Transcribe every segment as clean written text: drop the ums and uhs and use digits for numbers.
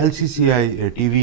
LCCI TV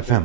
FM।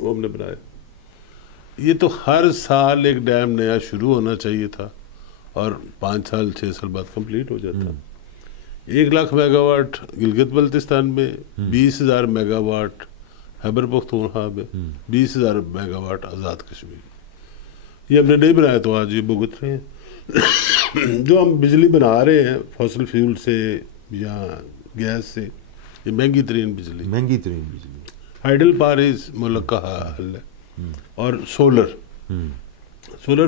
وہ ہم نے بنائے. یہ تو ہر سال ایک ڈیم نیا شروع ہونا چاہیے تھا اور 5 سال 6 سال بعد کمپلیٹ ہو جاتا. 1 لاکھ میگا واٹ گلگت بلتستان میں، 20,000 میگا واٹ خیبر پختونخوا میں، 20,000 میگا واٹ آزاد کشمیر. یہ ہم نے نہیں بنایا تو آج یہ بھگت رہے ہیں. جو ہم بجلی بنا رہے ہیں فوسل فیول سے یا گیس سے، یہ مہنگی ترین بجلی. ہائیڈل پاور اس ملک کا حل ہے. اور سولر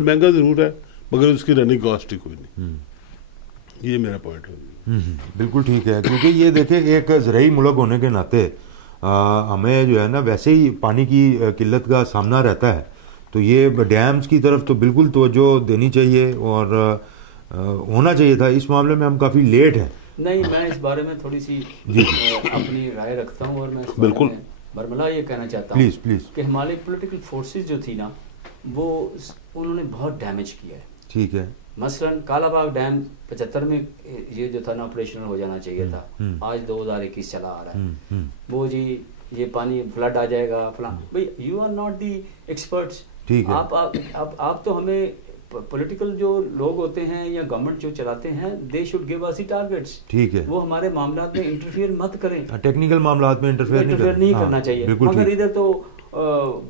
مہنگا ضرور ہے مگر اس کی رننگ کاسٹ ہی کوئی نہیں. یہ میرا پوائنٹ ہے. بالکل ٹھیک ہے، کیونکہ یہ دیکھیں ایک زرعی ملک ہونے کے ناطے ہمیں جو ہے نا ویسے ہی پانی کی قلت کا سامنا رہتا ہے، تو یہ ڈیمز کی طرف تو بالکل توجہ دینی چاہیے اور ہونا چاہیے تھا. اس معاملے میں ہم کافی لیٹ ہیں. نہیں، میں اس بارے میں تھوڑی سی اپنی رائے رکھتا ہوں اور میں بالکل برملا یہ کہنا چاہتا ہوں پلیز کہ ہمارے پولیٹیکل فورسز جو تھی نا وہ انہوں نے بہت ڈیمیج کیا ہے. ٹھیک ہے. مثلا کالا باغ ڈیم 75 میں یہ جو تھا نا آپریشنل ہو جانا چاہیے تھا، آج 2021 چلا آ رہا ہے. وہ جی یہ پانی فلڈ آ جائے گا فلاں. بھائی you are not the experts. آپ تو ہمیں پولیٹیکل جو لوگ ہوتے ہیں یا گورنمنٹ جو چلاتے ہیں they should give us the targets. ٹھیک ہے. وہ ہمارے معاملات میں انٹرفیئر مت کریں. ٹیکنیکل معاملات میں انٹرفیئر نہیں کرنا چاہیے. مگر ادھر تو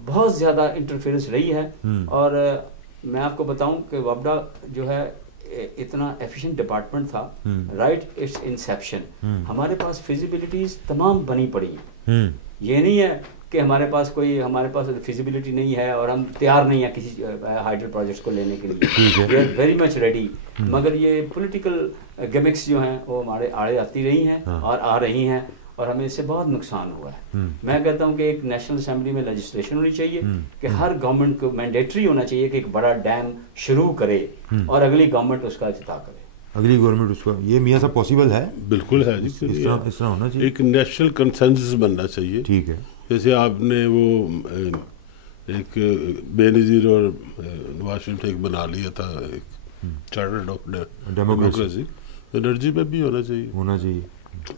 بہت زیادہ انٹرفیئرنس رہی ہے. اور میں آپ کو بتاؤں کہ وابڈا جو ہے اتنا ایفیشینٹ ڈپارٹمنٹ تھا رائٹ اٹس انسیپشن. ہمارے پاس فیزیبلٹیز تمام بنی پڑی ہیں. یہ نہیں ہے کہ ہمارے پاس فیزیبلٹی نہیں ہے اور ہم تیار نہیں ہیں کسی ہائیڈل پروجیکٹس کو لینے کے لیے. We are very much ready. مگر یہ پولیٹیکل گیمکس جو ہیں وہ ہمارے آڑے آتی رہی ہیں اور آ رہی ہیں اور ہمیں اس سے بہت نقصان ہوا ہے. میں کہتا ہوں کہ ایک نیشنل اسمبلی میں لیجسلیشن ہونی چاہیے کہ ہر گورنمنٹ کو مینڈیٹری ہونا چاہیے کہ ایک بڑا ڈیم شروع کرے اور اگلی گورنمنٹ اس کا افتتاح کرے. اگلی گورنمنٹ اس کا یہ میاں صاحب پاسبل ہے؟ بالکل ہے جی. اس طرح ہونا چاہیے. ایک نیشنل کنسنسس بننا چاہیے. ٹھیک ہے. جیسے آپ نے وہ ایک بے نظیر اور نواز شریف نے ایک بنا لیا تھا ایک چارٹر آف ڈیموکریسی، انرجی میں بھی ہونا چاہیے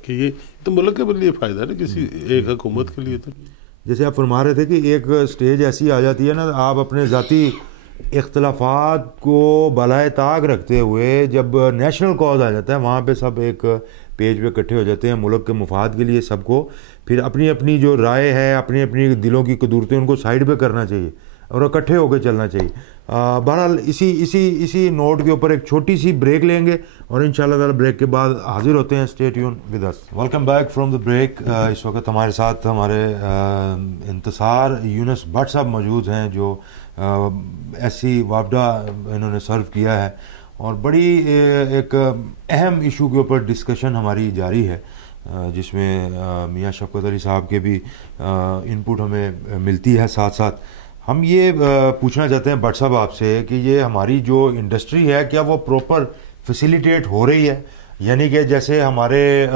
کہ یہ تو ملک کے لیے فائدہ ہے نا، کسی ایک حکومت کے لیے تو. جیسے آپ فرما رہے تھے کہ ایک سٹیج ایسی آ جاتی ہے نا آپ اپنے ذاتی اختلافات کو بالائے طاق رکھتے ہوئے جب نیشنل کاز آ جاتا ہے وہاں پہ سب ایک پیج پہ اکٹھے ہو جاتے ہیں ملک کے مفاد کے لیے. سب کو پھر اپنی اپنی جو رائے ہے اپنی اپنی دلوں کی قدورتیں ان کو سائڈ پہ کرنا چاہیے اور اکٹھے ہو کے چلنا چاہیے. بہرحال اسی نوٹ کے اوپر ایک چھوٹی سی بریک لیں گے اور انشاءاللہ تعالی بریک کے بعد حاضر ہوتے ہیں. Stay tuned with us. Welcome back from the break. اس وقت ہمارے ساتھ ہمارے انتصار یونس بٹ صاحب موجود ہیں جو ایسی وابڈا انہوں نے سرو کیا ہے اور بڑی ایک اہم ایشو کے اوپر ڈسکشن ہماری جاری ہے جس میں میاں شفقت علی صاحب کے بھی انپٹ ہمیں ملتی ہے. ساتھ ساتھ ہم یہ پوچھنا چاہتے ہیں بٹ صاحب آپ سے کہ یہ ہماری جو انڈسٹری ہے کیا وہ پراپر فیسیلیٹیٹ ہو رہی ہے؟ یعنی کہ جیسے ہمارے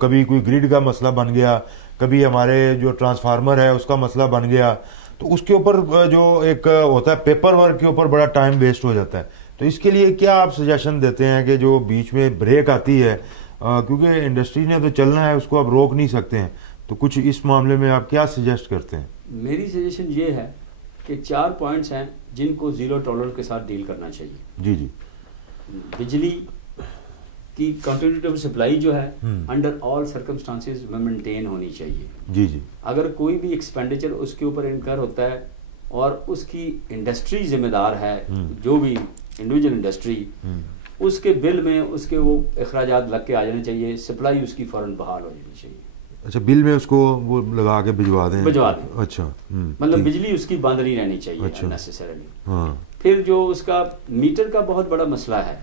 کبھی کوئی گریڈ کا مسئلہ بن گیا، کبھی ہمارے جو ٹرانسفارمر ہے اس کا مسئلہ بن گیا تو اس کے اوپر جو ایک ہوتا ہے پیپر ورک کے اوپر بڑا ٹائم ویسٹ ہو جاتا ہے. تو اس کے لیے کیا آپ سجیشن دیتے ہیں کہ جو بیچ میں بریک آتی ہے کیونکہ انڈسٹری نے تو چلنا ہے اس کو آپ روک نہیں سکتے ہیں، تو کچھ اس معاملے میں آپ کیا سجیسٹ کرتے ہیں؟ میری سجیشن یہ ہے کہ 4 پوائنٹس ہیں جن کو زیرو ٹالرنس کے ساتھ ڈیل کرنا چاہیے. جی. بجلی کی کنٹینیوٹی سپلائی جو ہے انڈر آل سرکمسٹانسز میں مینٹین ہونی چاہیے. جی. اگر کوئی بھی ایکسپینڈیچر اس کے اوپر انکر ہوتا ہے اور اس کی انڈسٹری ذمہ دار ہے، جو بھی انڈیویجول انڈسٹری، اس کے بل میں اس کے وہ اخراجات لگ کے آ جانے چاہیے، سپلائی اس کی فوراً بحال ہو جانی چاہیے. اچھا، بل میں اس کو وہ لگا کے بھجوا دیں. اچھا، مطلب بجلی اس کی بند نہیں رہنی چاہیے انیسیسریلی. پھر جو اس کا میٹر کا بہت بڑا مسئلہ ہے،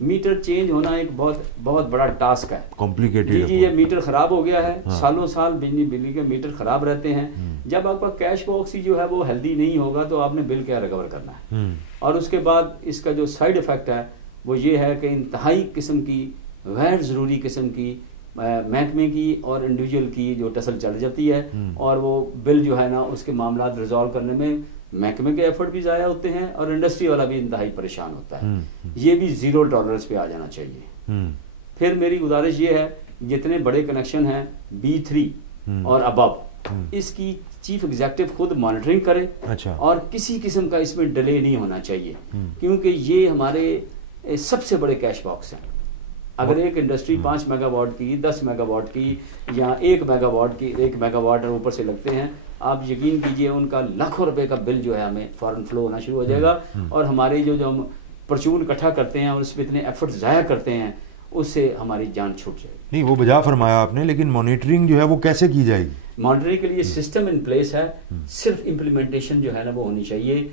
میٹر چینج ہونا ایک بہت بڑا ٹاسک ہے، کمپلیکیٹڈ. جی یہ میٹر خراب ہو گیا ہے، سالوں سال بجلی کے میٹر خراب رہتے ہیں. جب آپ کا کیش باکس ہی جو ہے وہ ہیلدی نہیں ہوگا تو آپ نے بل کیا ریکور کرنا ہے. اور اس کے بعد اس کا جو سائیڈ افیکٹ ہے وہ یہ ہے کہ انتہائی قسم کی غیر ضروری قسم کی محکمے کی اور انڈیویجول کی جو ٹسل چل جاتی ہے اور وہ بل جو ہے نا اس کے معاملات ریزالو کرنے میں محکمے کے ایفرٹ بھی ضائع ہوتے ہیں اور انڈسٹری والا بھی انتہائی پریشان ہوتا ہے. یہ بھی زیرو ٹالرنس پہ آ جانا چاہیے. پھر میری گزارش یہ ہے جتنے بڑے کنیکشن ہیں B3 اور ابو، اس کی چیف ایگزیکٹو خود مانیٹرنگ کرے اچھا اور کسی قسم کا اس میں ڈیلے نہیں ہونا چاہیے، کیونکہ یہ ہمارے سب سے بڑے کیش باکس ہیں. اگر ایک انڈسٹری 5 میگا واٹ کی 10 میگا واٹ کی یا 1 میگا واٹ کی 1 میگا واٹ اور اوپر سے لگتے ہیں، آپ یقین کیجئے ان کا لاکھوں روپے کا بل جو ہے ہمیں فوراً فلو ہونا شروع ہو جائے گا، اور ہمارے جو ہم پرچون اکٹھا کرتے ہیں اور اس پہ اتنے ایفرٹ ضائع کرتے ہیں اس سے ہماری جان چھوٹ جائے گی. نہیں وہ بجا فرمایا آپ نے، لیکن مانیٹرنگ جو ہے وہ کیسے کی جائے گی؟ مانیٹرنگ کے لیے سسٹم ان پلیس ہے، صرف امپلیمنٹیشن جو ہے نا وہ ہونی چاہیے.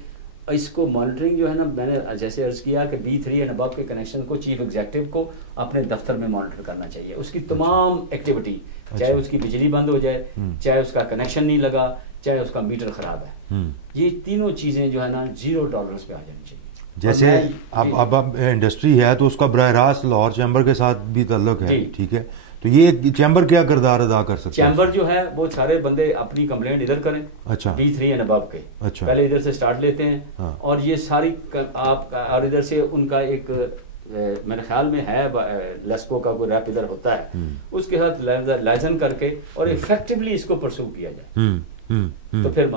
اس کو مانیٹرنگ جو ہے نا، میں نے جیسے عرض کیا کہ B3 اینڈ ابو کے کنیکشن کو چیف ایگزیکٹو کو اپنے دفتر میں مانیٹر کرنا چاہیے، اس کی تمام ایکٹیویٹی، چاہے اس کی بجلی بند ہو جائے، چاہے اس کا کنیکشن نہیں لگا، چاہے اس کا میٹر خراب ہے، یہ تینوں چیزیں جو ہے نا 0 ٹالرنس پہ آ جانی چاہیے. جیسے اب انڈسٹری ہے تو اس کا براہ راست لاہور چیمبر کے ساتھ بھی تعلق ہے، ٹھیک ہے، تو یہ چیمبر کیا کردار ادا کر سکتے ہیں؟ چیمبر جو ہے وہ سارے بندے اپنی کمپلینٹ ادھر کریں، اچھا B3 اینڈ ابو کے، پہلے ادھر سے سٹارٹ لیتے ہیں، اور یہ ساری آپ اور ادھر سے ان کا ایک میرے خیال میں ہے لیسکو کا کوئی ریپ ادھر ہوتا ہے، اس کے ساتھ لائزن کر کے اور ایفیکٹولی اس کو پرسو کیا جائے تو پھر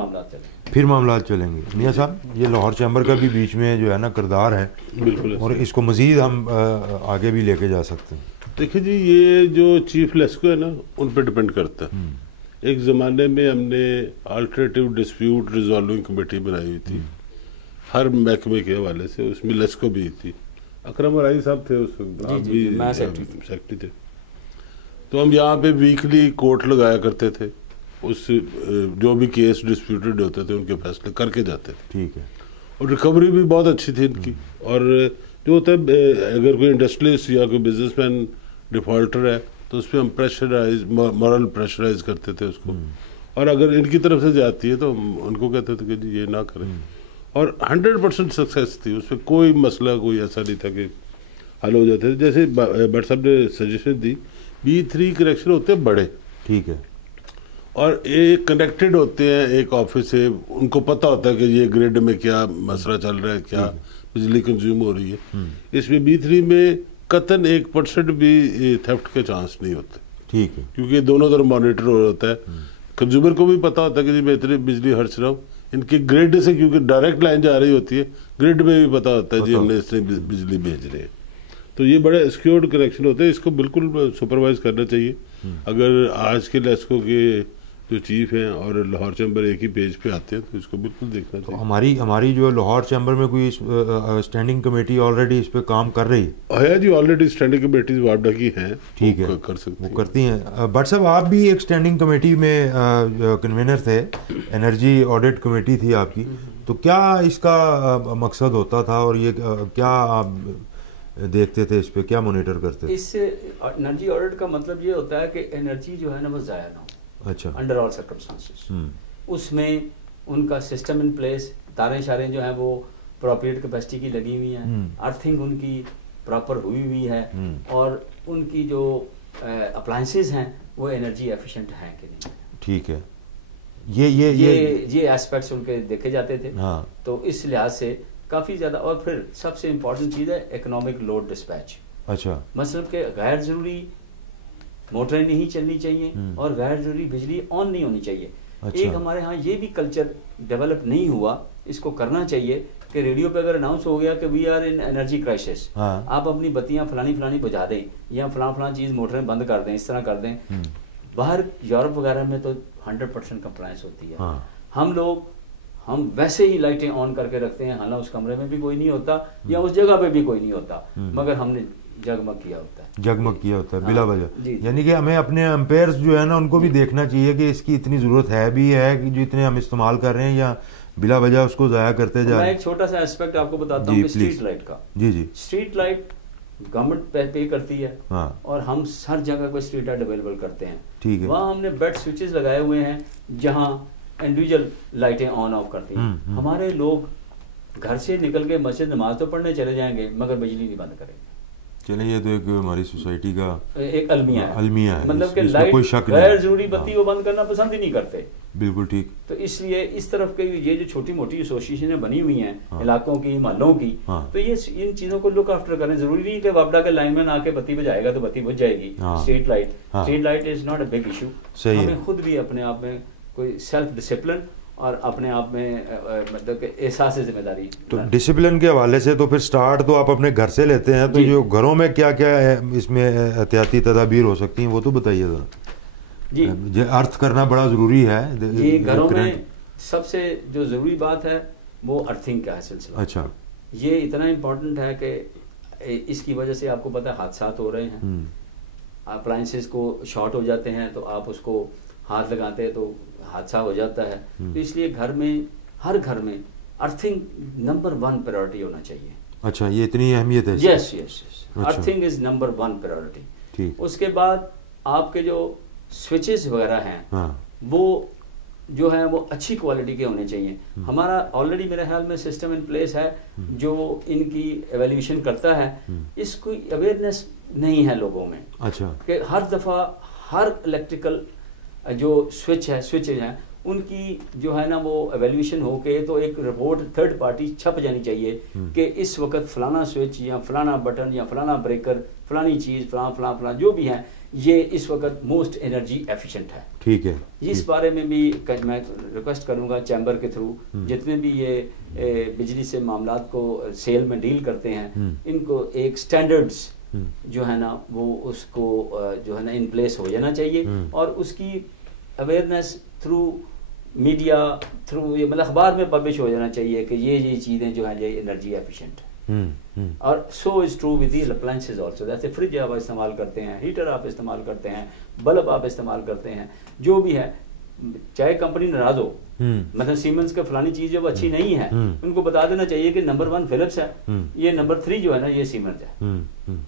معاملات چلیں گے. میاں صاحب یہ لاہور چیمبر کا بھی بیچ میں جو ہے نا کردار ہے، بالکل، اور اس کو مزید ہم آگے بھی لے کے جا سکتے ہیں. دیکھیں جی، یہ جو چیف لیسکو ہے نا ان پہ ڈپینڈ کرتا ہے. ایک زمانے میں ہم نے آلٹرنیٹیو ڈسپیوٹ ریزالونگ کمیٹی بنائی ہوئی تھی ہر محکمے کے حوالے سے، اس میں لیسکو بھی تھی، اکرم رائی صاحب تھے اس وقت، آپ بھی سیکرٹری تھے. تو ہم یہاں پہ ویکلی کورٹ لگایا کرتے تھے، اس جو بھی کیس ڈسپیوٹڈ ہوتے تھے ان کے فیصلے کر کے جاتے تھے. ٹھیک ہے. اور ریکوری بھی بہت اچھی تھی ان کی. اور جو ہوتا ہے اگر کوئی انڈسٹریلسٹ یا کوئی بزنس مین ڈیفالٹر ہے تو اس پہ ہم مورل پریشرائز کرتے تھے اس کو، اور اگر ان کی طرف سے جاتی ہے تو ہم ان کو کہتے تھے کہ جی یہ نہ کریں، اور 100% سکسیس تھی، اس پہ کوئی مسئلہ کوئی ایسا نہیں تھا کہ حل ہو جاتے تھے. جیسے بٹ صاحب نے سجیشن دی، B3 کنیکشن ہوتے ہیں بڑے، ٹھیک ہے، اور ایک کنیکٹڈ ہوتے ہیں ایک آفس سے، ان کو پتہ ہوتا ہے کہ یہ گریڈ میں کیا مسئلہ چل رہا ہے، کیا بجلی کنزیوم ہو رہی ہے. اس میں B3 میں قطعاً 1% بھی تھیفٹ کے چانس نہیں ہوتے، ٹھیک ہے، کیونکہ دونوں طرف مانیٹر ہوتا ہے. کنزیومر کو بھی پتہ ہوتا ہے کہ جی میں اتنی بجلی خرچ رہا ہوں، ان کے گریڈ سے کیونکہ ڈائریکٹ لائن جا رہی ہوتی ہے، گریڈ میں بھی پتہ ہوتا ہے جی ہم نے اس سے بجلی بھیج رہے ہیں. تو یہ بڑے سیکیورڈ کنیکشن ہوتے ہیں، اس کو بالکل سپروائز کرنا چاہیے. اگر آج کے لیسکو کے جو چیف ہیں اور لاہور چیمبر ایک ہی پیج پہ آتے ہیں تو اس کو بالکل دیکھنا چاہیے. ہماری جو لاہور چیمبر میں کوئی اسٹینڈنگ کمیٹی آلریڈی اس پہ کام کر رہی ہے جی، آلریڈی اسٹینڈنگ کمیٹیز واپڈا کی ہیں، ٹھیک ہے، کر سکتے وہ کرتی ہیں. بٹ صاحب آپ بھی ایک اسٹینڈنگ کمیٹی میں کنوینر تھے، انرجی آڈٹ کمیٹی تھی آپ کی، تو کیا اس کا مقصد ہوتا تھا اور یہ کیا آپ دیکھتے تھے، اس پہ کیا مانیٹر کرتے تھے؟ اس سے انرجی آڈٹ کا مطلب یہ ہوتا ہے کہ انرجی جو ہے نا وہ ضائع نہ ہو، اچھا، انڈر آل سرکمسٹانسز. اس میں ان کا سسٹم ان پلیس، تاریں شاریں جو ہیں وہ پراپریٹ کیپیسٹی کی لگی ہوئی ہیں، ارتھنگ ان کی پراپر ہوئی ہوئی ہے، اور ان کی جو اپلائنسز ہیں وہ انرجی ایفیشینٹ ہیں کہ نہیں. ٹھیک ہے، یہ ایسپیکٹس ان کے دیکھے جاتے تھے. تو اس لحاظ سے کافی زیادہ. اور پھر سب سے امپورٹنٹ چیز ہے اکنامک لوڈ ڈسپیچ. اچھا، مطلب کہ غیر ضروری موٹریں نہیں چلنی چاہیے اور غیر ضروری بجلی آن نہیں ہونی چاہیے. ایک ہمارے ہاں یہ بھی کلچر ڈیولپ نہیں ہوا، اس کو کرنا چاہیے کہ ریڈیو پہ اگر اناؤنس ہو گیا کہ we are in energy crisis, آپ اپنی بتیاں فلانی بجھا دیں یا فلاں چیز موٹریں بند کر دیں، اس طرح کر دیں. باہر یورپ وغیرہ میں تو 100% کمپلائنس ہوتی ہے. ہم ویسے ہی لائٹیں آن کر کے رکھتے ہیں، حالانکہ اس کمرے میں بھی کوئی نہیں ہوتا یا اس جگہ پہ بھی کوئی نہیں ہوتا، مگر ہم نے جگمگ کیا ہوتا ہے بلا وجہ. یعنی کہ ہمیں اپنے امپیئرز جو ہے نا ان کو بھی دیکھنا چاہیے کہ اس کی اتنی ضرورت ہے بھی ہے کہ جو اتنے ہم استعمال کر رہے ہیں یا بلا وجہ اس کو ضائع کرتے جا رہے ہیں. میں ایک چھوٹا سا ایسپیکٹ آپ کو بتاتا ہوں کہ اسٹریٹ لائٹ کا. اسٹریٹ لائٹ گورنمنٹ پے کرتی ہے اور ہم ہر جگہ کو اسٹریٹ لائٹ اویلیبل کرتے ہیں. وہاں ہم نے بیڈ سوئچز لگائے ہوئے ہیں جہاں انڈیویجول لائٹیں آن آف کرتی ہیں. ہمارے لوگ گھر سے نکل کے مسجد نماز تو پڑھنے چلے جائیں گے مگر بجلی نہیں بند کریں گے. چلیں یہ تو ایک ہماری سوسائٹی کا ایک المیہ ہے، مطلب کہ لائٹ غیر ضروری بتی وہ بند کرنا پسند ہی نہیں کرتے. بالکل ٹھیک. تو اس لیے اس طرف کے یہ جو چھوٹی موٹی ایسوسیشنیں بنی ہوئی ہیں علاقوں کی، محلوں کی، تو یہ ان چیزوں کو لک آفٹر کریں. ضروری نہیں کہ واپڈا کے لائن مین آ کے بتی بجائے گا تو بتی بجھ جائے گی. Street light is not a big issue. ہمیں خود بھی اپنے آپ میں کوئی سیلف ڈسپلن اور اپنے آپ میں مطلب کہ احساس ذمہ داری. تو ڈسپلن کے حوالے سے تو پھر سٹارٹ تو آپ اپنے گھر سے لیتے ہیں, تو جو گھروں میں کیا کیا ہے اس میں احتیاطی تدابیر ہو سکتی ہیں وہ تو بتائیے ذرا. جی ارتھ کرنا بڑا ضروری ہے. جی گھروں میں سب سے جو ضروری بات ہے وہ ارتھنگ کا ہے سلسلہ. اچھا, یہ اتنا امپورٹنٹ ہے کہ اس کی وجہ سے آپ کو پتہ ہے حادثات ہو رہے ہیں, اپلائنسز کو شارٹ ہو جاتے ہیں تو آپ اس کو ہاتھ لگاتے ہیں تو حادثہ ہو جاتا ہے. تو اس لیے گھر میں ہر گھر میں ارتھنگ نمبر 1 پرائورٹی ہونا چاہیے. اچھا, یہ اتنی اہمیت ہے. یس یس, ارتھنگ از نمبر 1 پرائورٹی. اس کے بعد آپ کے جو سوئچز وغیرہ ہیں وہ جو ہیں وہ اچھی کوالٹی کے ہونے چاہیے. ہمارا آلریڈی میرے خیال میں سسٹم ان پلیس ہے جو ان کی ایویلیویشن کرتا ہے. اس کی اویئرنیس نہیں ہے لوگوں میں. اچھا, کہ ہر دفعہ ہر الیکٹریکل جو سوئچ ہیں ان کی جو ہے نا وہ ایویلیویشن ہو کے تو ایک رپورٹ تھرڈ پارٹی چھپ جانی چاہیے کہ اس وقت فلانا سوئچ یا فلانا بٹن یا فلانا بریکر فلانی چیز فلاں جو بھی ہیں یہ اس وقت موسٹ انرجی ایفیشینٹ ہے. ٹھیک ہے, اس بارے میں بھی میں ریکویسٹ کروں گا چیمبر کے تھرو جتنے بھی یہ بجلی سے معاملات کو سیل میں ڈیل کرتے ہیں ان کو ایک سٹینڈرڈز جو ہے نا وہ اس کو جو ہے نا ان پلیس ہو جانا چاہیے. اور اس کی اویئرنیس تھرو میڈیا تھرو یہ مطلب اخبار میں پبلش ہو جانا چاہیے کہ یہ چیزیں جو ہیں یہ انرجی ایفیشینٹ ہیں. اور so is true with the appliances also. جیسے فریج آپ استعمال کرتے ہیں, ہیٹر آپ استعمال کرتے ہیں, بلب آپ استعمال کرتے ہیں, جو بھی ہے چاہے کمپنی ناراض ہو مطلب سیمنس کا فلانی چیز جو اچھی نہیں ہے ان کو بتا دینا چاہیے کہ نمبر 1 فلپس ہے, یہ نمبر 3 جو ہے نا یہ سیمنس ہے.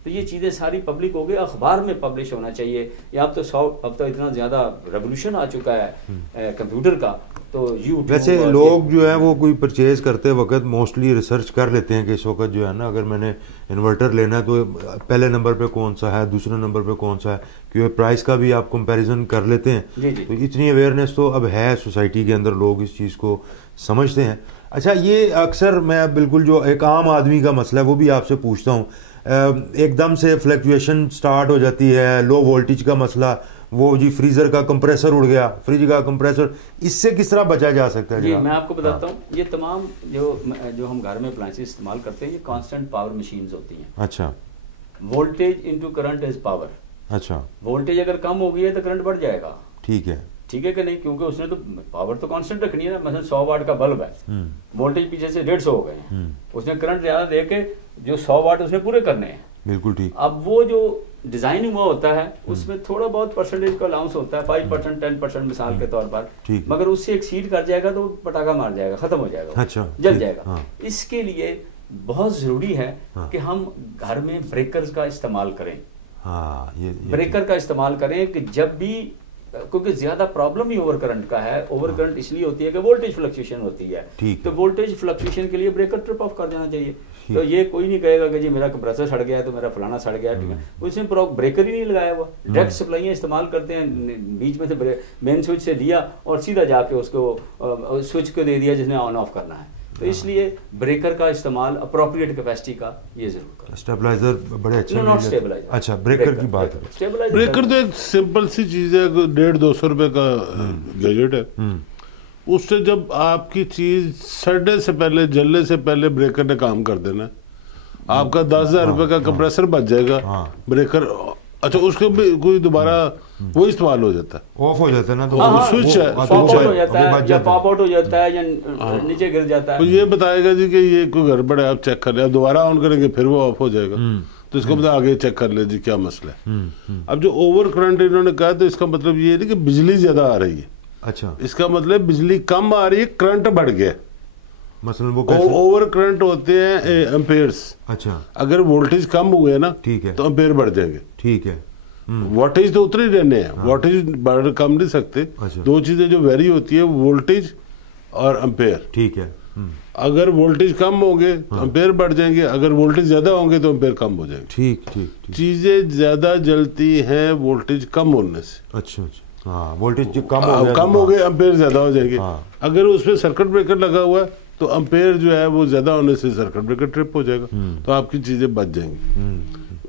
تو یہ چیزیں ساری پبلک ہو گئی, اخبار میں پبلش ہونا چاہیے. یا اب تو اتنا زیادہ ریولیوشن آ چکا ہے کمپیوٹر کا. تو ویسے لوگ جو ہیں وہ کوئی پرچیز کرتے وقت موسٹلی ریسرچ کر لیتے ہیں کہ اس وقت جو ہے نا اگر میں نے انورٹر لینا ہے تو پہلے نمبر پہ کون سا ہے, دوسرے نمبر پہ کون سا ہے, کیونکہ پرائز کا بھی آپ کمپیریزن کر لیتے ہیں. تو اتنی اویئرنیس تو اب ہے سوسائٹی کے اندر, لوگ اس چیز کو سمجھتے ہیں. اچھا, یہ اکثر میں بالکل جو ایک عام آدمی کا مسئلہ ہے وہ بھی آپ سے پوچھتا ہوں. ایک دم سے فلیکچویشن سٹارٹ ہو جاتی ہے, لو وولٹیج کا مسئلہ, وہ جی فریزر کا کمپریسر اڑ گیا, فریج کا کمپریسر, اس سے کس طرح بچا جا سکتا ہے؟ جی میں آپ کو بتاتا ہوں. یہ تمام جو ہم گھر میں اپلائنسز استعمال کرتے ہیں یہ کانسٹنٹ پاور مشینز ہوتی ہیں. اچھا, voltage into current is power. اچھا, وولٹیج اگر کم ہو گئی ہے تو کرنٹ بڑھ جائے گا. ٹھیک ہے کہ نہیں, کیونکہ اس نے تو پاور تو کانسٹنٹ رکھنی ہے نا. مثلا 100 واٹ کا بلب ہے, وولٹیج پیچھے سے 150 ہو گئے ہیں, اس نے کرنٹ زیادہ دے کے جو 100 واٹ اس نے پورے کرنے ہیں. بالکل ٹھیک. اب وہ جو ڈیزائن ہوا ہوتا ہے اس میں تھوڑا بہت پرسنٹیج کا الاؤنس ہوتا ہے, 5% 10% مثال کے طور پر, مگر اس سے ایکسیڈ کر جائے گا تو پٹاخہ مار جائے گا, ختم ہو جائے گا, جل جائے گا. اس کے لیے بہت ضروری ہے کہ ہم گھر میں بریکرز کا استعمال کریں. بریکر کا استعمال کریں کہ جب بھی, کیونکہ زیادہ پرابلم ہی اوور کرنٹ کا ہے. اوور کرنٹ اس لیے ہوتی ہے کہ وولٹیج فلکچویشن ہوتی ہے, تو وولٹیج فلکچویشن کے لیے بریکر ٹرپ آف کر دینا چاہیے. تو یہ کوئی نہیں کہے گا کہ جی میرا کمپریسر سڑ گیا ہے تو میرا فلانا سڑ گیا ہے, اس نے بریکر ہی نہیں لگایا ہوا. ڈائریکٹ سپلائیاں استعمال کرتے ہیں, بیچ میں سے مین سوئچ سے دیا اور سیدھا جا کے اس کو سوئچ کو دے دیا جس نے آن آف کرنا ہے. تو اس لیے بریکر کا استعمال اپروپریٹ کیپیسٹی کا یہ ضرور کریں. اسٹیبلائزر بڑے اچھے. Not stabiliser. اچھا, بریکر کی بات ہے. بریکر تو ایک سمپل سی چیز ہے, 150-200 روپے کا گیجٹ ہے. اس سے جب آپ کی چیز سڑنے سے پہلے, جلنے سے پہلے بریکر نے کام کر دینا, آپ کا 10,000 روپے کا کمپریسر بچ جائے گا. بریکر اچھا اس کے بھی کوئی دوبارہ وہ استعمال ہو جاتا ہے, آف ہو جاتا ہے نا, تو سوئچ ہے, پاپ آؤٹ ہو جاتا ہے یا پاپ آؤٹ ہو جاتا ہے یا نیچے گر جاتا ہے. تو یہ بتائے گا جی کہ یہ کوئی گڑبڑ ہے, آپ چیک کر لیں. آپ دوبارہ آن کریں گے پھر وہ آف ہو جائے گا, تو اس کا مطلب آگے چیک کر لیں جی کیا مسئلہ ہے. اب جو اوور کرنٹ انہوں نے کہا تو اس کا مطلب یہ ہے کہ بجلی زیادہ آ رہی ہے. اچھا, اس کا مطلب بجلی کم آ رہی ہے, کرنٹ بڑھ گیا. مثلا وہ اوور کرنٹ ہوتے ہیں امپیئرس. اچھا, اگر وولٹیج کم ہوئے نا ٹھیک ہے, تو امپیئر بڑھ جائیں گے. ٹھیک ہے, واٹیج تو اتنے ہی رہنے ہیں, واٹیج بڑھ کم نہیں سکتے. دو چیزیں جو ویری ہوتی ہے, وولٹیج اور امپیئر. ٹھیک ہے, اگر وولٹیج کم ہوں گے تو امپیئر بڑھ جائیں گے, اگر وولٹیج زیادہ ہوں گے تو امپیئر کم ہو جائیں گے. ٹھیک ٹھیک. چیزیں زیادہ جلتی ہیں وولٹیج کم ہونے سے. اچھا اچھا, ہاں, وولٹیج کم ہو گئے, امپیئر زیادہ ہو جائیں گے. اگر اس پہ سرکٹ بریکر لگا ہوا ہے تو امپیئر جو ہے وہ زیادہ ہونے سے سرکٹ بریکر ٹرپ ہو جائے گا, تو آپ کی چیزیں بچ جائیں گی.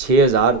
6,000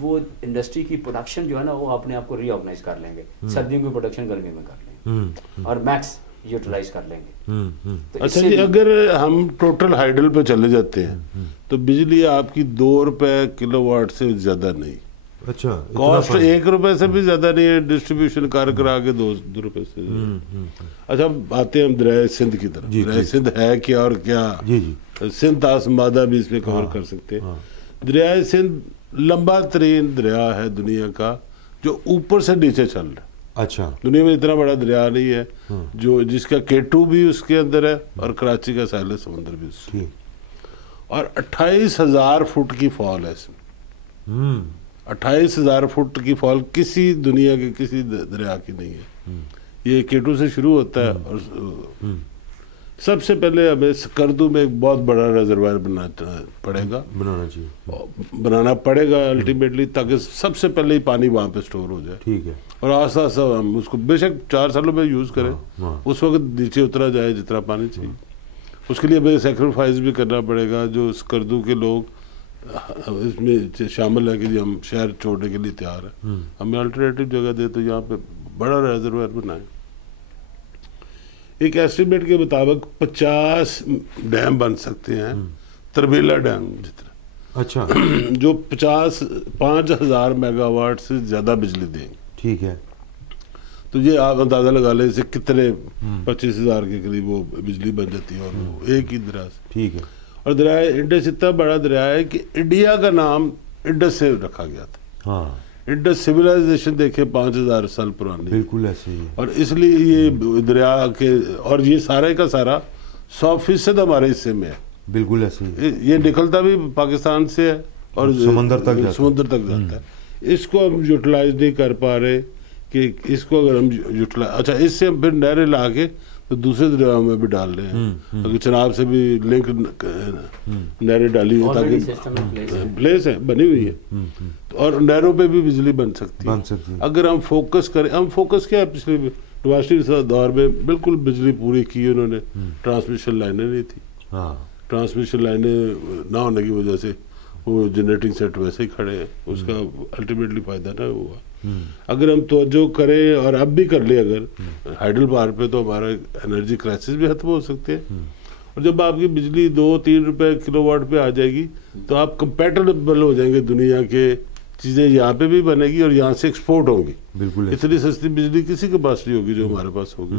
وہ انڈسٹری کی پروڈکشن جو ہے نا وہ اپنے آپ کو ری آرگنائز کر لیں گے, سردیوں کی پروڈکشن گرمی میں کر لیں گے اور میکس یوٹیلائز کر لیں گے. اچھا جی, اگر ہم ٹوٹل ہائیڈل پہ چلے جاتے ہیں تو بجلی آپ کی 2 روپے کلو واٹ سے زیادہ نہیں. اچھا, کاسٹ 1 روپے سے بھی زیادہ نہیں ہے, ڈسٹریبیوشن کرا کے 2 روپے سے. اچھا آتے ہیں ہم دریائے سندھ کی طرف. دریائے سندھ ہے کیا اور کیا, سندھ تاس مادہ بھی اس میں کور کر سکتے ہیں. دریائے سندھ لمبا ترین دریا ہے دنیا کا جو اوپر سے نیچے چل رہا ہے. اچھا, دنیا میں اتنا بڑا دریا نہیں ہے جو جس کا کیٹو بھی اس کے اندر ہے اور کراچی کا ساحل سمندر بھی اس میں, اور 28,000 فٹ کی فال ہے اس میں. 28,000 فٹ کی فال کسی دنیا کے کسی دریا کی نہیں ہے. یہ کیٹو سے شروع ہوتا ہے اور سب سے پہلے ہمیں سکردو میں ایک بہت بڑا ریزروائر بنانا پڑے گا الٹیمیٹلی, تاکہ سب سے پہلے ہی پانی وہاں پہ سٹور ہو جائے. ٹھیک ہے, اور آہستہ آہستہ ہم اس کو بے شک 4 سالوں میں یوز کریں, اس وقت نیچے اترا جائے جتنا پانی چاہیے. اس کے لیے ہمیں سیکریفائز بھی کرنا پڑے گا. جو سکردو کے لوگ اس میں شامل ہے کہ جی ہم شہر چھوڑنے کے لیے تیار ہیں, ہمیں الٹرنیٹیو جگہ دے تو یہاں پہ بڑا ریزروائر بنائیں. ایک ایسٹیمیٹ کے مطابق 50 ڈیم بن سکتے ہیں, تربیلا ڈیم جتنا. اچھا, جو 5,000 میگا واٹ سے زیادہ بجلی دیں گے. ٹھیک ہے, تو یہ آپ اندازہ لگا لیں اسے کتنے 25,000 کے قریب وہ بجلی بن جاتی ہے, اور وہ ایک ہی دریا سے. ٹھیک ہے, اور دریائے انڈس اتنا بڑا دریا ہے کہ انڈیا کا نام انڈس سے رکھا گیا تھا. ہاں, انڈس سویلائزیشن دیکھیں 5,000 سال پرانی. بالکل ایسے ہی ہے. اور اس لیے یہ دریا کے, اور یہ سارے کا سارا 100% ہمارے حصے میں ہے. بالکل ایسے ہی. یہ نکلتا بھی پاکستان سے ہے اور سمندر تک جاتا ہے. اس کو ہم یوٹیلائز نہیں کر پا رہے کہ اس کو اگر ہم یوٹیلائز, اچھا اس سے ہم پھر نہریں لا کے تو دوسرے دریاؤں میں بھی ڈال رہے ہیں. اگر چناب سے بھی لنک نہریں ڈالی ہوئی تاکہ پلیس ہے بنی ہوئی ہے, اور نہروں پہ بھی بجلی بن سکتی ہے اگر ہم فوکس کریں. ہم فوکس کیا پچھلے نواز شریف دور میں بالکل بجلی پوری کی انہوں نے, ٹرانسمیشن لائنیں نہیں تھی. ٹرانسمیشن لائنیں نہ ہونے کی وجہ سے وہ جنریٹنگ سیٹ ویسے ہی کھڑے ہیں, اس کا الٹیمیٹلی فائدہ نہ ہوا. اگر ہم توجہ کریں اور اب بھی کر لیں اگر ہائیڈل پاور پہ, تو ہمارا انرجی کرائسس بھی ختم ہو سکتے ہیں. اور جب آپ کی بجلی 2-3 روپے کلو واٹ پہ آ جائے گی تو آپ کمپیٹیبل ہو جائیں گے دنیا کے, چیزیں یہاں پہ بھی بنے گی اور یہاں سے ایکسپورٹ ہوں گی. بالکل اتنی سستی بجلی کسی کے پاس نہیں ہوگی جو ہمارے پاس ہوگی.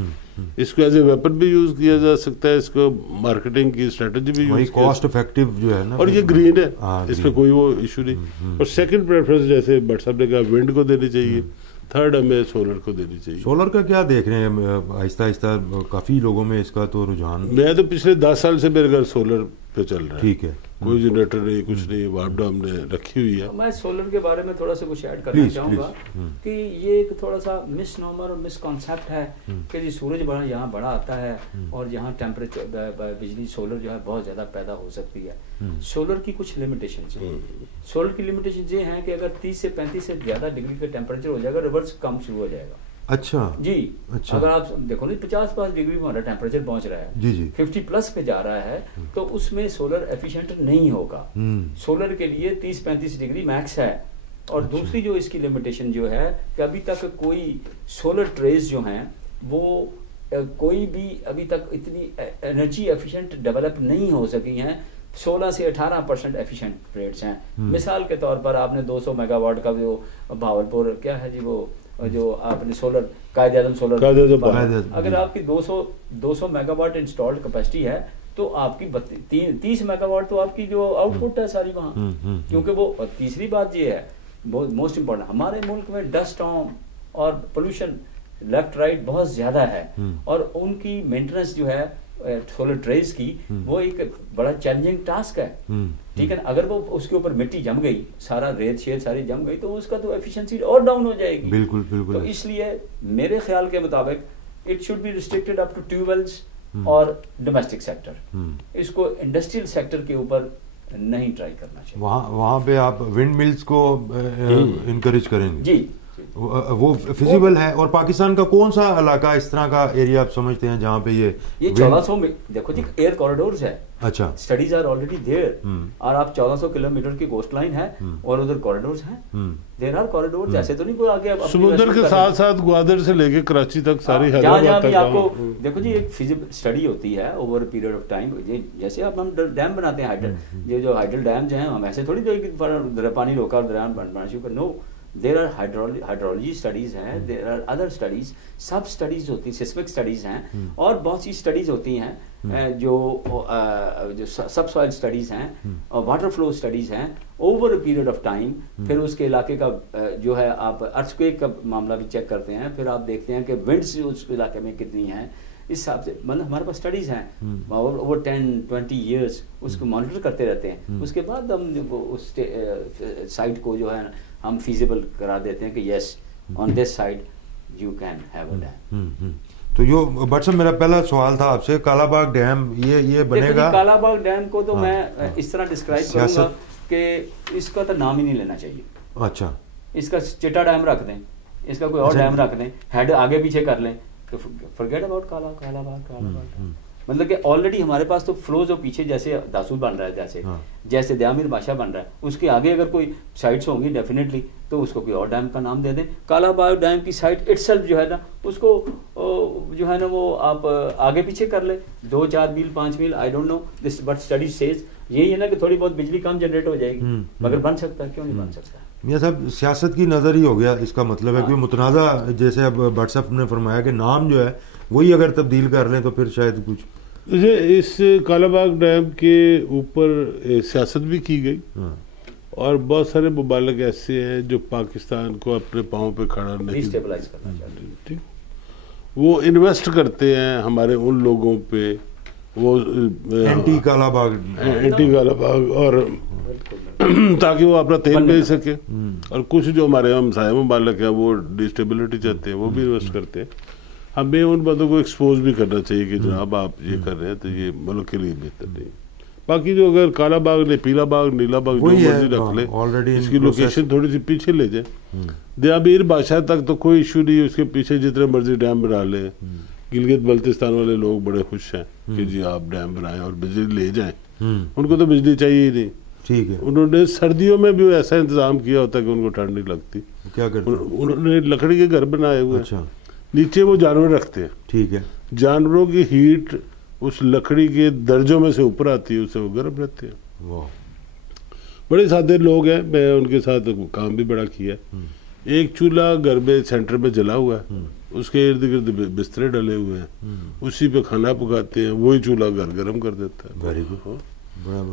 اس کو ایز اے ویپن بھی یوز کیا جا سکتا ہے, اس کو مارکیٹنگ کی اسٹریٹجی بھی یوز کاسٹ افیکٹو جو ہے نا, اور یہ گرین ہے, اس پہ کوئی وہ ایشو نہیں. اور سیکنڈ پریفرنس جیسے بٹ صاحب نے کہا ونڈ کو دینی چاہیے, تھرڈ ہمیں سولر کو دینی چاہیے. سولر کا کیا دیکھ رہے ہیں آہستہ آہستہ, کافی لوگوں میں اس کا تو رجحان. میں تو پچھلے 10 سال سے میرے گھر سولر پہ چل رہا ہے. ٹھیک ہے, کوئی جنریٹر نہیں, کچھ نہیں, واپڈا ہم نے رکھی ہوئی ہے. میں سولر کے بارے میں تھوڑا سا کچھ ایڈ کرنا چاہوں گا کہ یہ ایک تھوڑا سا مس نومر اور مس کانسیپٹ ہے کہ جی سورج بڑا یہاں بڑا آتا ہے اور یہاں ٹیمپریچر بجلی سولر جو ہے بہت زیادہ پیدا ہو سکتی ہے. سولر کی کچھ لمیٹیشنز ہیں. سولر کی لمیٹیشنز یہ ہیں کہ اگر 30 سے 35 سے زیادہ ڈگری کا ٹیمپریچر ہو جائے گا, ریورس کم شروع ہو جائے گا. اچھا جی, اگر آپ دیکھو نا 50 ڈگری میں ہمارا ٹیمپریچر پہنچ رہا ہے, جی جی 50+ پہ جا رہا ہے, تو اس میں سولر ایفیشینٹ نہیں ہوگا. سولر کے لیے 30-35 ڈگری میکس ہے. اور دوسری جو اس کی لمیٹیشن جو ہے کہ ابھی تک کوئی سولر ٹریز جو ہیں وہ کوئی بھی ابھی تک اتنی انرجی ایفیشینٹ ڈیولپ نہیں ہو سکی ہیں. 16 سے 18% ایفیشینٹ ریٹس ہیں. مثال کے طور پر آپ نے 200 میگا واٹ کا جو بھاولپور کیا ہے جی وہ جو آپ نے سولر قائد اعظم سولر, اگر آپ کی 200 میگا واٹ انسٹالڈ کیپیسٹی ہے تو آپ کی 30 میگا واٹ تو آپ کی جو آؤٹ پٹ ہے ساری وہاں. کیونکہ وہ تیسری بات یہ ہے موسٹ امپورٹنٹ, ہمارے ملک میں ڈسٹ اسٹارم اور پولوشن لیفٹ رائٹ بہت زیادہ ہے, اور ان کی مینٹیننس جو ہے سولر ٹریز کی وہ ایک بڑا چیلنجنگ ٹاسک ہے. ٹھیک ہے نا, اگر وہ اس کے اوپر مٹی جم گئی, سارا ریت شیت ساری جم گئی, تو اس کا تو ایفیشنسی اور ڈاؤن ہو جائے گی. بالکل بالکل. تو اس لیے میرے خیال کے مطابق it should be restricted up to tube wells اور ڈومیسٹک سیکٹر. اس کو انڈسٹریل سیکٹر کے اوپر نہیں ٹرائی کرنا چاہیے. وہاں پہ آپ ونڈ ملز کو انکریج کریں گے. جی, وہ فیزیبل ہے. اور پاکستان کا کون سا علاقہ اس طرح کا ایریا آپ سمجھتے ہیں جہاں پہ یہ 1400 میں دیکھو جی ایئر کوریڈورز ہے. اچھا اسٹڈیز آر آلریڈی دیئر. اور آپ 1400 کلومیٹر کی کوسٹ لائن ہے اور ادھر کوریڈورز ہیں. There are corridors. ایسے تو نہیں کوئی آگے سمندر کے ساتھ ساتھ گوادر سے لے کے کراچی تک ساری جہاں بھی آپ کو دیکھو جی ایک فیزیبل اسٹڈی ہوتی ہے اوور پیریڈ آف ٹائم. جیسے اب ہم ڈیم بناتے ہیں یہ جو ہائیڈل ڈیم جو ہیں ہم ایسے تھوڑی جو پانی روکا اور ڈیم بنانا شروع کر. No there are hydrology studies ہیں. دیر آر ادر اسٹڈیز سب اسٹڈیز ہوتی ہیں سسمک اسٹڈیز ہیں اور بہت سی اسٹڈیز ہوتی ہیں جو سب سوائل اسٹڈیز ہیں اور واٹر فلو اسٹڈیز ہیں over a period of time. پھر اس کے علاقے کا جو ہے آپ ارتھکویک کا معاملہ بھی چیک کرتے ہیں. پھر آپ دیکھتے ہیں کہ ونڈس اس علاقے میں کتنی ہیں. اس حساب سے مطلب ہمارے پاس اسٹڈیز ہیں اوور 10-20 ایئرس اس کو مانیٹر کرتے رہتے ہیں. اس کے بعد ہم اس سائٹ کو جو ہے ہم فیزیبل کرا دیتے ہیں کہ yes on this site you can have a dam. تو یہ بٹ صاحب میرا پہلا سوال تھا آپ سے کالا باغ ڈیم یہ بنے گا. کالا باغ ڈیم کو تو میں اس طرح ڈسکرائب کروں گا کہ اس کا تو نام ہی نہیں لینا چاہیے. اچھا اس کا چٹا ڈیم رکھ دیں, اس کا کوئی اور ڈیم رکھ دیں, ہیڈ آگے پیچھے کر لیں تو فرگیٹ اباؤٹ کالا باغ. مطلب کہ آلریڈی ہمارے پاس تو فلوز اور پیچھے جیسے داسول بن رہا ہے جیسے دیامیر بادشاہ بن رہا ہے اس کے آگے اگر کوئی سائٹس ہوں گی ڈیفینیٹلی تو اس کو کوئی اور ڈیم کا نام دے دیں. کالا باغ ڈیم کی سائٹ اٹ سیلف جو ہے نا اس کو جو ہے نا وہ آپ آگے پیچھے کر لیں 2-4 mile 5 mile I don't know this but study says یہی ہے نا کہ تھوڑی بہت بجلی کم جنریٹ ہو جائے گی مگر بن سکتا ہے. کیوں نہیں بن سکتا؟ میاں صاحب سیاست کی نظر ہی ہو گیا اس کا مطلب ہے کہ متنازع جیسے اب بٹ صاحب نے فرمایا کہ نام جو ہے وہی اگر تبدیل کر لیں تو پھر شاید کچھ. اس کالا باغ ڈیم کے اوپر سیاست بھی کی گئی اور بہت سارے ممالک ایسے ہیں جو پاکستان کو اپنے پاؤں پہ کھڑا نہیں ٹھیک وہ انویسٹ کرتے ہیں ہمارے ان لوگوں پہ وہ اینٹی کالا باغ اور تاکہ وہ اپنا تیل بیچ سکے. اور کچھ جو ہمارے ہمسائے ممالک ہیں وہ ڈسٹیبلٹی چاہتے ہیں وہ بھی انویسٹ کرتے ہیں. ہمیں ان باتوں کو ایکسپوز بھی کرنا چاہیے کہ جناب آپ یہ کر رہے ہیں تو یہ ملک کے لیے بہتر نہیں. باقی جو اگر کالا باغ نے پیلا باغ نیلا باغ جو مرضی رکھ لے اس کی لوکیشن تھوڑی سی پیچھے لے جائے. دیامیر بادشاہ تک تو کوئی ایشو نہیں, اس کے پیچھے جتنے مرضی ڈیم بنا لیں. گلگت بلتستان والے لوگ بڑے خوش ہیں کہ جی آپ ڈیم بنائیں اور بجلی لے جائیں. ان کو تو بجلی چاہیے ہی نہیں. ٹھیک ہے. انہوں نے سردیوں میں بھی ایسا انتظام کیا ہوتا ہے کہ ان کو ٹھنڈ نہیں لگتی. کیا کرتے انہوں نے لکڑی کے گھر بنائے ہوئے نیچے وہ جانور رکھتے ہیں. ٹھیک ہے. جانوروں کی ہیٹ اس لکڑی کے درجوں میں سے اوپر آتی ہے اسے وہ گرم رہتے ہیں. بڑے سادے لوگ ہیں. میں ان کے ساتھ کام بھی بڑا کیا. ایک چولہا گھر میں سینٹر میں جلا ہوا ہے اس کے ارد گرد بسترے ڈلے ہوئے ہیں اسی پہ کھانا پکاتے ہیں. وہی چولہا گھر گرم کر دیتا ہے.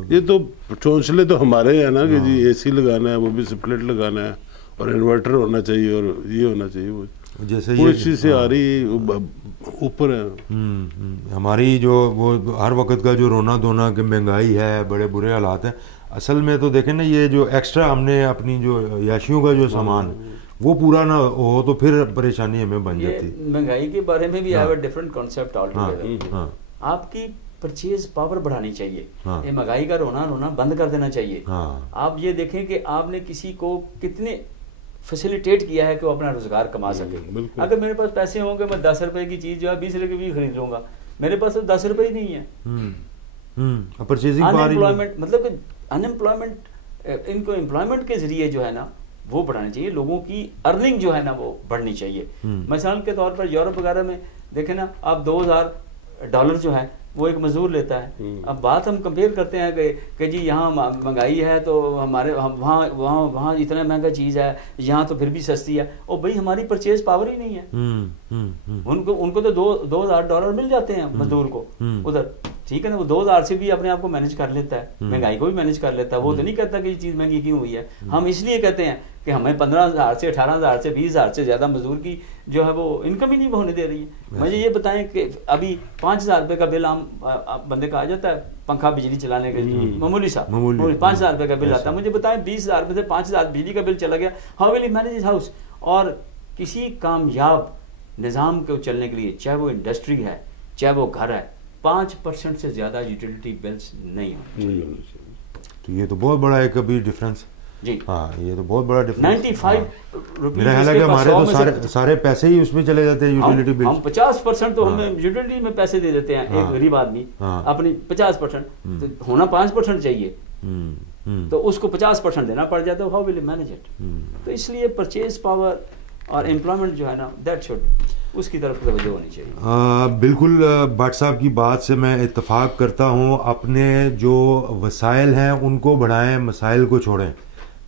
یہ تو چونچلے تو ہمارے ہیں نا کہ جی اے سی لگانا ہے وہ بھی سپلٹ لگانا ہے اور انورٹر ہونا چاہیے اور یہ ہونا چاہیے. وہ جیسے وہ چیز سے آ رہی اوپر ہے. ہماری جو وہ ہر وقت کا جو رونا دھونا کہ مہنگائی ہے بڑے برے حالات ہیں. اصل میں تو دیکھیں نا یہ جو ایکسٹرا ہم نے اپنی جو عیاشیوں کا جو سامان وہ پورا نہ ہو تو پھر پریشانی ہمیں بن جاتی. مہنگائی کے بارے میں بھی ہے ڈفرینٹ کانسیپٹ آلٹوگیدر. آپ کی پرچیز پاور بڑھانی چاہیے. یہ مہنگائی کا رونا بند کر دینا چاہیے. آپ یہ دیکھیں کہ آپ نے کسی کو کتنے فیسیلیٹیٹ کیا ہے کہ وہ اپنا روزگار کما سکے. اگر میرے پاس پیسے ہوں گے میں 10 روپے کی چیز جو ہے 20 روپے کی بھی خرید لوں گا. میرے پاس تو 10 روپے ہی نہیں ہے. انمپلائمنٹ مطلب کہ انمپلائمنٹ ان کو امپلائمنٹ کے ذریعے جو ہے نا وہ بڑھانی چاہیے. لوگوں کی ارننگ جو ہے نا وہ بڑھنی چاہیے. مثال کے طور پر یورپ وغیرہ میں دیکھیں نا آپ $2000 جو ہے وہ ایک مزدور لیتا ہے. اب بات ہم کمپیئر کرتے ہیں کہ جی یہاں مہنگائی ہے تو ہمارے وہاں اتنا مہنگا چیز ہے یہاں تو پھر بھی سستی ہے. اور بھائی ہماری پرچیز پاور ہی نہیں ہے. ان کو تو $2000 مل جاتے ہیں مزدور کو ادھر. ٹھیک ہے نا وہ 2000 سے بھی اپنے آپ کو مینج کر لیتا ہے. مہنگائی کو بھی مینج کر لیتا ہے. وہ تو نہیں کہتا کہ یہ چیز مہنگی کیوں ہوئی ہے. ہم اس لیے کہتے ہیں کہ ہمیں 15000 سے 18000 سے 20000 سے زیادہ مزدور کی جو ہے وہ انکم ہی نہیں ہونے دے رہی ہے. مجھے یہ بتائیں کہ ابھی 5000 روپے کا بل عام بندے کا آ جاتا ہے پنکھا بجلی چلانے کے لیے معمولی سا 5000 روپے کا بل آتا ہے. مجھے بتائیں 20000 میں سے 5000 بجلی کا بل چلا گیا. How will he manage his house. اور کسی کامیاب نظام کو چلنے کے لیے چاہے وہ انڈسٹری ہے چاہے وہ گھر ہے 5% سے زیادہ یوٹیلیٹی بلز نہیں ہونے چاہیے. تو یہ تو بہت بڑا ایک ابھی ڈفرینس جی ہاں یہ تو بہت بڑا ڈفرینس 95 روپیز میرا خیال ہے کہ ہمارے تو سارے پیسے ہی اس میں چلے جاتے ہیں یوٹیلیٹی بل. ہم 50% تو ہمیں یوٹیلیٹی میں پیسے دے دیتے ہیں ایک غریب آدمی اپنی 50%، تو ہونا 5% چاہیے تو اس کو 50% دینا پڑ جاتا ہے. How will you manage it? تو اس لیے پرچیز پاور اور امپلائمنٹ جو ہے نا دیٹ شوڈ اس کی طرف توجہ ہونی چاہیے. بالکل بٹ صاحب کی بات سے میں اتفاق کرتا ہوں. اپنے جو وسائل ہیں ان کو بڑھائیں، مسائل کو چھوڑیں.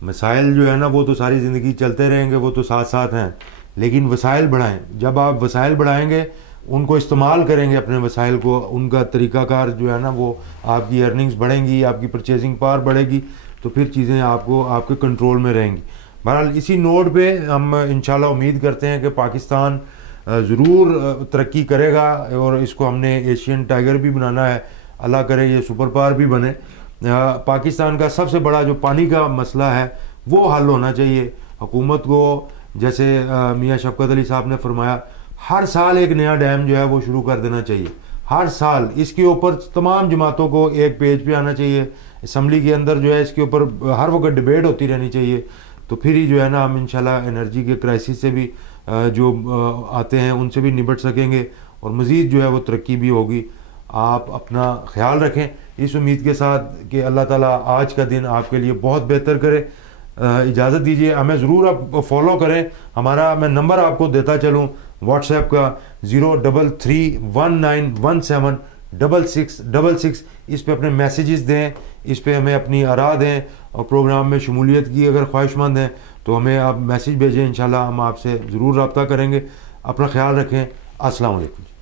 مسائل جو ہے نا وہ تو ساری زندگی چلتے رہیں گے، وہ تو ساتھ ساتھ ہیں، لیکن وسائل بڑھائیں. جب آپ وسائل بڑھائیں گے، ان کو استعمال کریں گے اپنے وسائل کو، ان کا طریقہ کار جو ہے نا وہ آپ کی ارننگز بڑھیں گی، آپ کی پرچیزنگ پاور بڑھے گی، تو پھر چیزیں آپ کے کنٹرول میں رہیں گی. بہرحال اسی نوٹ پہ ہم انشاءاللہ امید کرتے ہیں کہ پاکستان ضرور ترقی کرے گا، اور اس کو ہم نے ایشین ٹائیگر بھی بنانا ہے. اللہ کرے یہ سپر پاور بھی بنے. پاکستان کا سب سے بڑا جو پانی کا مسئلہ ہے وہ حل ہونا چاہیے. حکومت کو جیسے میاں شفقت علی صاحب نے فرمایا، ہر سال ایک نیا ڈیم جو ہے وہ شروع کر دینا چاہیے. ہر سال اس کے اوپر تمام جماعتوں کو ایک پیج پہ آنا چاہیے. اسمبلی کے اندر جو ہے اس کے اوپر ہر وقت ڈبیٹ ہوتی رہنی چاہیے. تو پھر ہی جو ہے نا ہم انشاءاللہ انرجی کے کرائسس سے بھی جو آتے ہیں ان سے بھی نبٹ سکیں گے، اور مزید جو ہے وہ ترقی بھی ہوگی. آپ اپنا خیال رکھیں اس امید کے ساتھ کہ اللہ تعالیٰ آج کا دن آپ کے لیے بہت بہتر کرے. اجازت دیجیے، ہمیں ضرور آپ فالو کریں. ہمارا میں نمبر آپ کو دیتا چلوں واٹس ایپ کا 03319176666. اس پہ اپنے میسیجز دیں، اس پہ ہمیں اپنی آراء دیں، اور پروگرام میں شمولیت کی اگر خواہش مند ہیں تو ہمیں آپ میسیج بھیجیں. انشاءاللہ ہم آپ سے ضرور رابطہ کریں گے. اپنا خیال رکھیں. السلام علیکم.